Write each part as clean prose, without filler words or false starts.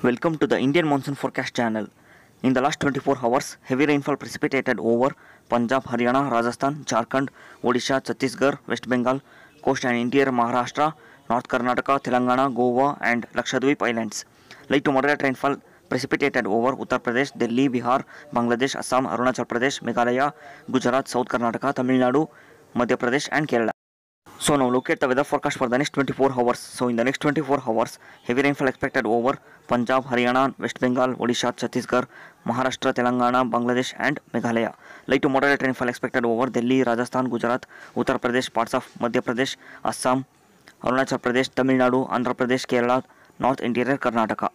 Welcome to the Indian Monsoon Forecast channel. In the last 24 hours, heavy rainfall precipitated over Punjab, Haryana, Rajasthan, Jharkhand, Odisha, Chhattisgarh, West Bengal, coast and interior Maharashtra, North Karnataka, Telangana, Goa and Lakshadweep Islands. Light to moderate rainfall precipitated over Uttar Pradesh, Delhi, Bihar, Bangladesh, Assam, Arunachal Pradesh, Meghalaya, Gujarat, South Karnataka, Tamil Nadu, Madhya Pradesh and Kerala. So now look at the weather forecast for the next 24 hours. So in the next 24 hours, heavy rainfall expected over Punjab, Haryana, West Bengal, Odisha, Chhattisgarh, Maharashtra, Telangana, Bangladesh and Meghalaya. Light to moderate rainfall expected over Delhi, Rajasthan, Gujarat, Uttar Pradesh, parts of Madhya Pradesh, Assam, Arunachal Pradesh, Tamil Nadu, Andhra Pradesh, Kerala, North Interior Karnataka.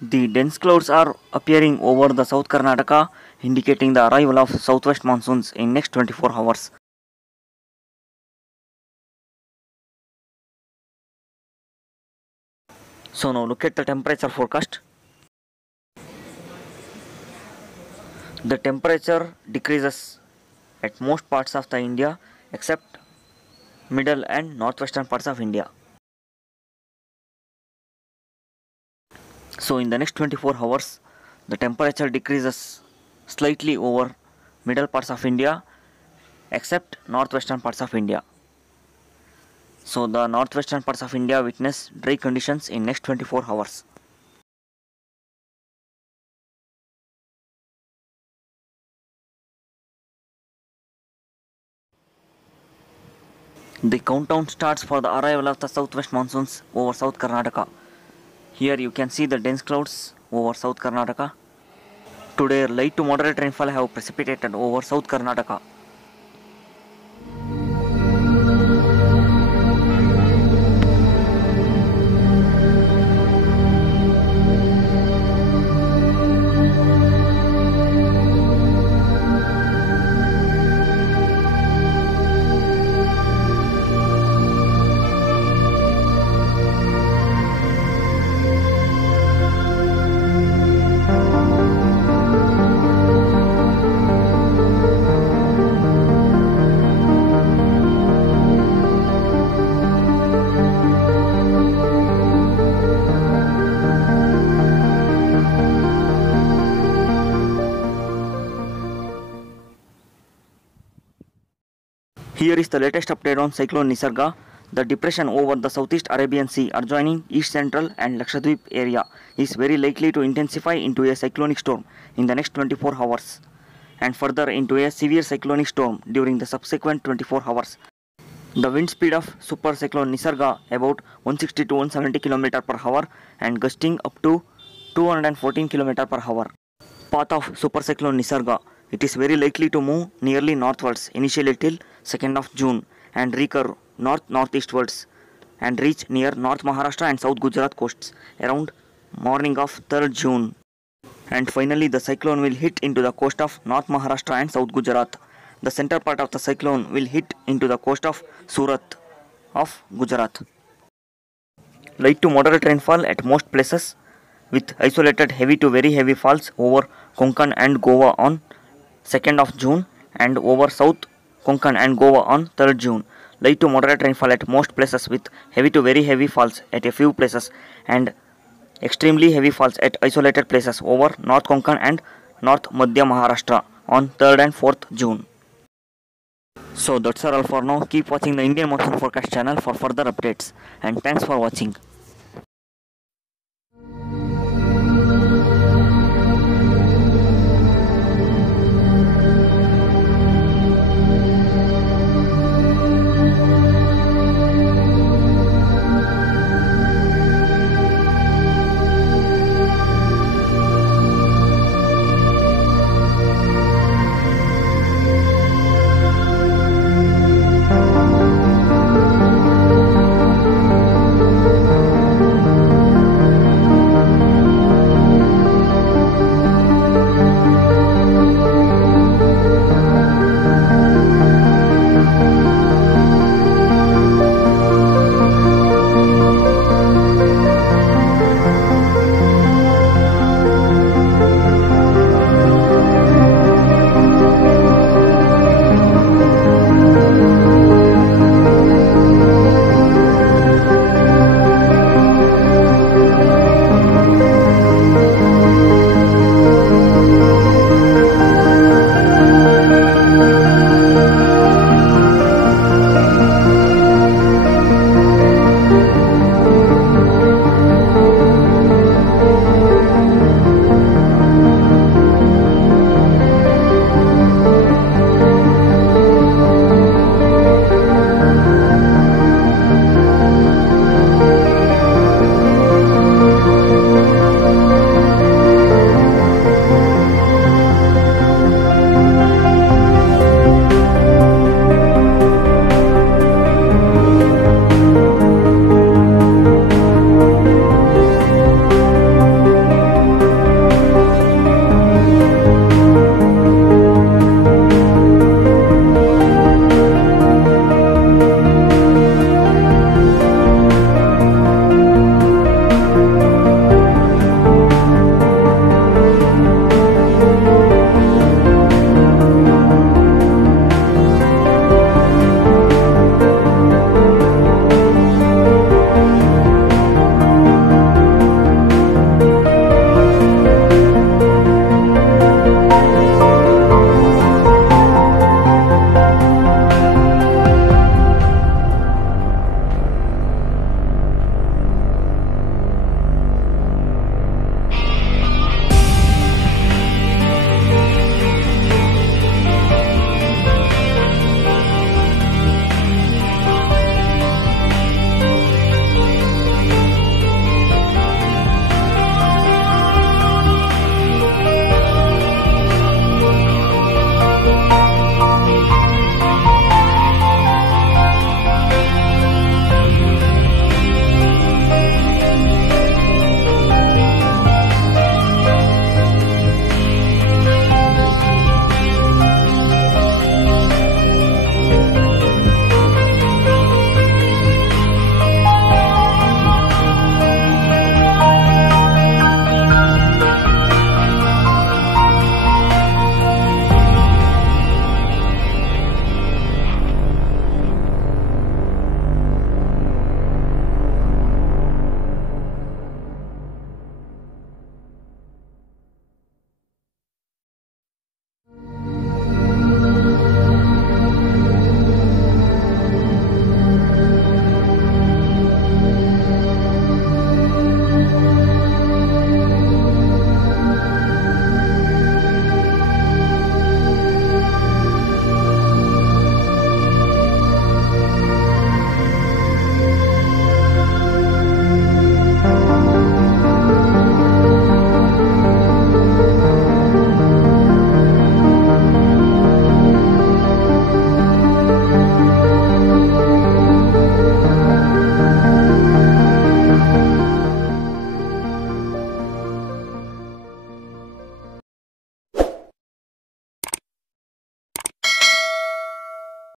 The dense clouds are appearing over the South Karnataka, indicating the arrival of southwest monsoons in next 24 hours. So now look at the temperature forecast. The temperature decreases at most parts of the India except middle and northwestern parts of India. So in the next 24 hours, the temperature decreases slightly over middle parts of India except northwestern parts of India. So the northwestern parts of India witness dry conditions in next 24 hours. The countdown starts for the arrival of the southwest monsoons over South Karnataka. Here you can see the dense clouds over South Karnataka. Today light to moderate rainfall have precipitated over South Karnataka. Here is the latest update on Cyclone Nisarga. The depression over the Southeast Arabian Sea adjoining East Central and Lakshadweep area is very likely to intensify into a cyclonic storm in the next 24 hours and further into a severe cyclonic storm during the subsequent 24 hours. The wind speed of Super Cyclone Nisarga about 160 to 170 km per hour and gusting up to 214 km per hour. Path of Super Cyclone Nisarga. It is very likely to move nearly northwards initially till 2nd of June and recurve north-northeastwards and reach near North Maharashtra and South Gujarat coasts around morning of 3rd June. And finally the cyclone will hit into the coast of North Maharashtra and South Gujarat. The center part of the cyclone will hit into the coast of Surat of Gujarat. Light to moderate rainfall at most places with isolated heavy to very heavy falls over Konkan and Goa on 2nd of June and over South Konkan and Goa on 3rd June. Light to moderate rainfall at most places with heavy to very heavy falls at a few places and extremely heavy falls at isolated places over North Konkan and North Madhya Maharashtra on 3rd and 4th June. So that's all for now. Keep watching the Indian Monsoon Forecast channel for further updates and thanks for watching.